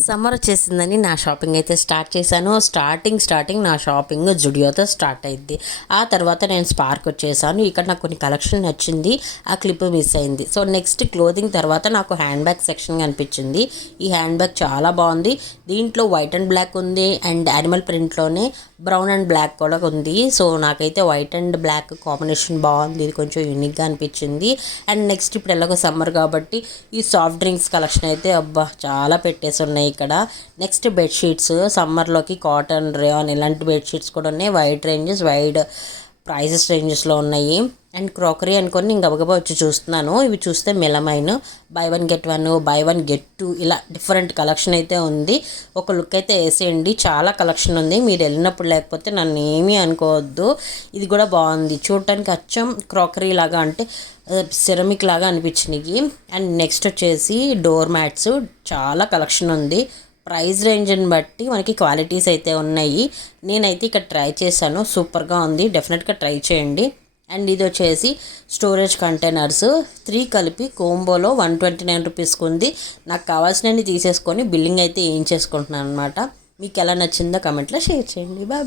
Summer వచ్చేసిందని నా shopping అయితే స్టార్ట్ చేశాను. స్టార్టింగ్ స్టార్టింగ్ నా షాపింగ్ జుడియోతో స్టార్ట్ అయింది. ఆ తర్వాత నేను స్పార్క్ వచ్చేసాను. ఇక్కడ నాకు కొన్ని కలెక్షన్ నచ్చింది. ఆ క్లిప్ మిస్ అయింది. సో నెక్స్ట్ క్లోదింగ్ తర్వాత నాకు హ్యాండ్ బ్యాగ్ సెక్షన్ కనిపించింది. ఈ హ్యాండ్ బ్యాగ్ చాలా బాగుంది. దీంట్లో వైట్ అండ్ బ్లాక్ ఉంది అండ్ యానిమల్ ప్రింట్లోనే బ్రౌన్ అండ్ బ్లాక్ కూడా ఉంది. సో నాకైతే వైట్ అండ్ బ్లాక్ కాంబినేషన్ బాగుంది. ఇది కొంచెం యూనిక్గా అనిపించింది. అండ్ నెక్స్ట్ ఇప్పుడు ఎలాగో సమ్మర్ కాబట్టి ఈ సాఫ్ట్ డ్రింక్స్ కలెక్షన్ అయితే అబ్బా చాలా పెట్టేసి ఉన్నాయి ఇక్కడ. నెక్స్ట్ బెడ్షీట్స్ సమ్మర్లోకి కాటన్ రేయాన్ ఇలాంటి బెడ్షీట్స్ కూడా ఉన్నాయి. వైడ్ రేంజెస్ వైడ్ ప్రైజెస్ రేంజెస్లో ఉన్నాయి. అండ్ క్రాకరీ అనుకొని నేను గబగబా వచ్చి చూస్తున్నాను. ఇవి చూస్తే melamine buy one get one buy one get two ఇలా డిఫరెంట్ కలెక్షన్ అయితే ఉంది. ఒక లుక్ అయితే వేసేయండి. చాలా కలెక్షన్ ఉంది. మీరు వెళ్ళినప్పుడు లేకపోతే నన్ను ఏమీ అనుకోవద్దు. ఇది కూడా బాగుంది. చూడటానికి అచ్చం క్రాకరీ లాగా అంటే సిరమిక్ లాగా అనిపించినాయి అండ్ నెక్స్ట్ వచ్చేసి డోర్ మ్యాట్స్ చాలా కలెక్షన్ ఉంది. ప్రైస్ రేంజ్ని బట్టి మనకి క్వాలిటీస్ అయితే ఉన్నాయి. నేనైతే ఇక్కడ ట్రై చేశాను. సూపర్గా ఉంది. డెఫినెట్గా ట్రై చేయండి. అండ్ ఇది వచ్చేసి స్టోరేజ్ కంటైనర్స్. త్రీ కలిపి కోంబోలో వన్ ట్వంటీ నైన్ రూపీస్కి ఉంది. నాకు కావాల్సినవి తీసేసుకొని బిల్లింగ్ అయితే ఏం చేసుకుంటున్నాను అనమాట మీకు ఎలా నచ్చిందో కమెంట్లో షేర్ చేయండి. బాయ్.